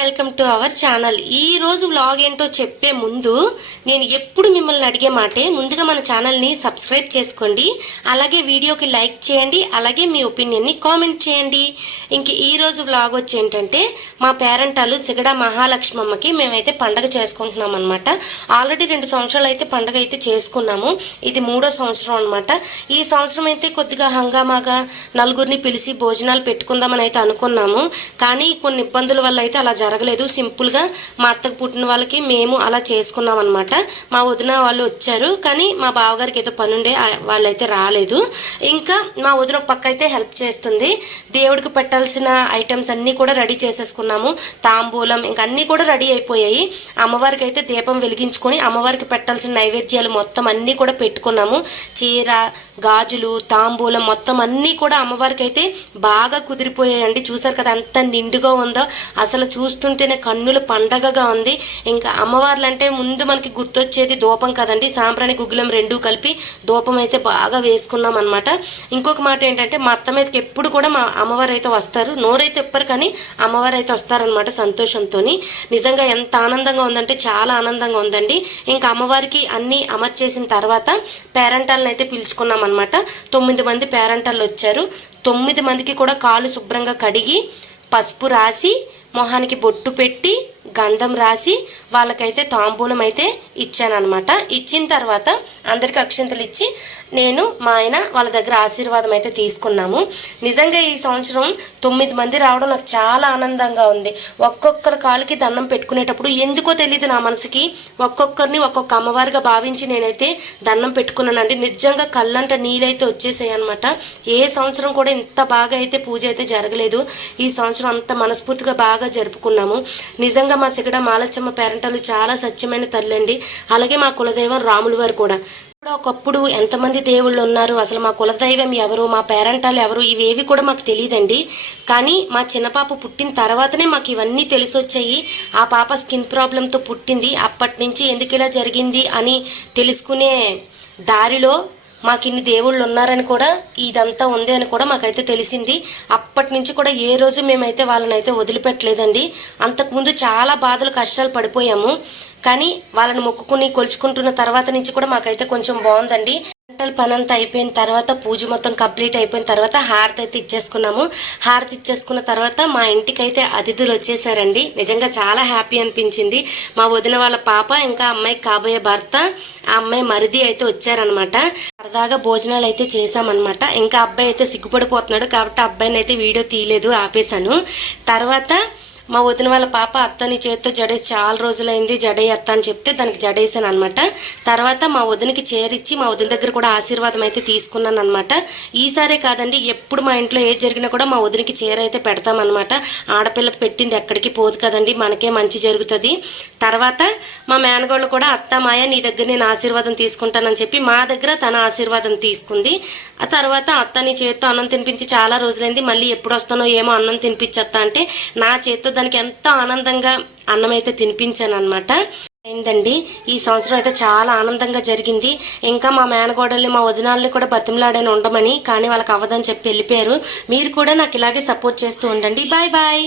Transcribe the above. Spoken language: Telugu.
Welcome to our channel. ఈ రోజు వ్లాగ్ ఏంటో చెప్పే ముందు నేను ఎప్పుడు మిమ్మల్ని అడిగే మాటే ముందుగా మన ఛానల్ని సబ్స్క్రైబ్ చేసుకోండి. అలాగే వీడియోకి లైక్ చేయండి. అలాగే మీ ఒపీనియన్ని కామెంట్ చేయండి. ఇంక ఈ రోజు వ్లాగ్ వచ్చి ఏంటంటే మా పేరెంటాలు సిగడ మహాలక్ష్మమ్మకి మేమైతే పండగ చేసుకుంటున్నాం అనమాట ఆల్రెడీ రెండు సంవత్సరాలు అయితే పండగ అయితే చేసుకున్నాము. ఇది మూడో సంవత్సరం అనమాట ఈ సంవత్సరం అయితే కొద్దిగా హంగామాగా నలుగురిని పిలిచి భోజనాలు పెట్టుకుందామని అయితే అనుకున్నాము. కానీ కొన్ని ఇబ్బందుల వల్ల అయితే అలా జరగలేదు. సింపుల్గా మా అత్తకు పుట్టిన వాళ్ళకి మేము అలా చేసుకున్నాం అనమాట మా వదిన వాళ్ళు వచ్చారు కానీ మా బావగారికి ఏదో పని ఉండే వాళ్ళైతే రాలేదు. ఇంకా మా వదిన ఒక పక్క అయితే హెల్ప్ చేస్తుంది. దేవుడికి పెట్టాల్సిన ఐటమ్స్ అన్నీ కూడా రెడీ చేసేసుకున్నాము. తాంబూలం ఇంకా అన్నీ కూడా రెడీ అయిపోయాయి. అమ్మవారికి అయితే దీపం వెలిగించుకొని అమ్మవారికి పెట్టాల్సిన నైవేద్యాలు మొత్తం అన్నీ కూడా పెట్టుకున్నాము. చీర గాజులు తాంబూలం మొత్తం అన్నీ కూడా అమ్మవారికి అయితే బాగా కుదిరిపోయాయండి. చూసారు కదా ఎంత నిండుగా ఉందో. అసలు చూ చూస్తుంటేనే కన్నుల పండగగా ఉంది. ఇంకా అమ్మవార్లు అంటే ముందు మనకి గుర్తొచ్చేది దూపం కదండి. సాంబ్రాణి గుగ్గులం రెండూ కలిపి దూపం అయితే బాగా వేసుకున్నాం అనమాట ఇంకొక మాట ఏంటంటే మా అత్త మీదకి ఎప్పుడు కూడా మా అమ్మవారు అయితే వస్తారు. నోరైతే ఎప్పరు కానీ అమ్మవారు అయితే వస్తారనమాట సంతోషంతో నిజంగా ఎంత ఆనందంగా ఉందంటే చాలా ఆనందంగా ఉందండి. ఇంకా అమ్మవారికి అన్నీ అమర్చేసిన తర్వాత పేరెంటాలను అయితే పిలుచుకున్నాం అనమాట తొమ్మిది మంది పేరెంటాలు వచ్చారు తొమ్మిది మందికి కూడా కాళ్ళు శుభ్రంగా కడిగి పసుపు రాసి మొహానికి బొట్టు పెట్టి గంధం రాసి వాళ్ళకైతే తాంబూలం అయితే ఇచ్చానమాట ఇచ్చిన తర్వాత అందరికి అక్షింతలు ఇచ్చి నేను మా ఆయన వాళ్ళ దగ్గర ఆశీర్వాదం అయితే తీసుకున్నాము. నిజంగా ఈ సంవత్సరం తొమ్మిది మంది రావడం నాకు చాలా ఆనందంగా ఉంది. ఒక్కొక్కరి కాలుకి దండం పెట్టుకునేటప్పుడు ఎందుకో తెలియదు నా మనసుకి. ఒక్కొక్కరిని ఒక్కొక్క అమ్మవారిగా భావించి నేనైతే దండం పెట్టుకున్నానండి. నిజంగా కళ్ళంట నీళ్ళైతే వచ్చేసాయి అనమాట ఏ సంవత్సరం కూడా ఇంత బాగా అయితే పూజ అయితే జరగలేదు. ఈ సంవత్సరం అంత మనస్ఫూర్తిగా బాగా జరుపుకున్నాము. నిజంగా మా సిగడ మాలచ్చమ్మ పేరెంటాలు చాలా సత్యమైన తల్లి అండి అలాగే మా కులదైవం రాములు వారు కూడా. కూడా ఒకప్పుడు ఎంతమంది దేవుళ్ళు ఉన్నారు? అసలు మా కులదైవం ఎవరు? మా పేరెంటాలు ఎవరు? ఇవేవి కూడా మాకు తెలియదండి. కానీ మా చిన్నపాప పుట్టిన తర్వాతనే మాకు ఇవన్నీ తెలిసొచ్చాయి. ఆ పాప స్కిన్ ప్రాబ్లంతో పుట్టింది. అప్పటి నుంచి ఎందుకు ఇలా జరిగింది అని తెలుసుకునే దారిలో మాకు ఇన్ని దేవుళ్ళు ఉన్నారని కూడా ఇదంతా ఉంది అని కూడా మాకైతే తెలిసింది. అప్పటి నుంచి కూడా ఏ రోజు మేమైతే వాళ్ళని అయితే వదిలిపెట్టలేదండి. అంతకుముందు చాలా బాధలు కష్టాలు పడిపోయాము. కానీ వాళ్ళని మొక్కుకుని కొలుచుకుంటున్న తర్వాత నుంచి కూడా మాకైతే కొంచెం బాగుందండి. అసలు పని అంతా అయిపోయిన తర్వాత పూజ మొత్తం కంప్లీట్ అయిపోయిన తర్వాత హారతి అయితే ఇచ్చేసుకున్నాము. హారతి ఇచ్చేసుకున్న తర్వాత మా ఇంటికైతే అతిథులు వచ్చేసారండి. నిజంగా చాలా హ్యాపీ అనిపించింది. మా వదిన వాళ్ళ పాప ఇంకా అమ్మాయికి కాబోయే భర్త ఆ అమ్మాయి మరిది అయితే వచ్చారనమాట సరదాగా భోజనాలు అయితే చేసామన్నమాట ఇంకా అబ్బాయి అయితే సిగ్గుపడిపోతున్నాడు కాబట్టి ఆ అబ్బాయిని అయితే వీడియో తీయలేదు ఆపేశాను. తర్వాత మా వదిన వాళ్ళ పాప అత్తని చేత్తో జడేసి చాలా రోజులైంది జడే అత్త అని చెప్తే దానికి జడేసాను అనమాట తర్వాత మా వదినకి చేరిచ్చి మా వదిన దగ్గర కూడా ఆశీర్వాదం అయితే తీసుకున్నాను అనమాట ఈసారే కాదండి ఎప్పుడు మా ఇంట్లో ఏది జరిగినా కూడా మా వదినకి చీర అయితే పెడతామన్నమాట ఆడపిల్ల పెట్టింది ఎక్కడికి పోదు కదండి మనకే మంచి జరుగుతుంది. తర్వాత మా మేనగోళ్ళు కూడా అత్త మాయ నీ దగ్గర నేను ఆశీర్వాదం తీసుకుంటానని చెప్పి మా దగ్గర తన ఆశీర్వాదం తీసుకుంది. ఆ తర్వాత అత్త నీ చేత్తో అన్నం తినిపించి చాలా రోజులైంది మళ్ళీ ఎప్పుడు వస్తానో ఏమో అన్నం తినిపించత్తా అంటే నా చేత్తో దానికి ఎంతో ఆనందంగా అన్నం అయితే తినిపించాను అనమాట అయిందండి ఈ సంవత్సరం అయితే చాలా ఆనందంగా జరిగింది. ఇంకా మా మేనగోడల్ని మా వదినాల్ని కూడా బతిమలాడని ఉండమని కానీ వాళ్ళకి అవ్వదని చెప్పి వెళ్ళిపోయారు. మీరు కూడా నాకు ఇలాగే సపోర్ట్ చేస్తూ ఉండండి. Bye bye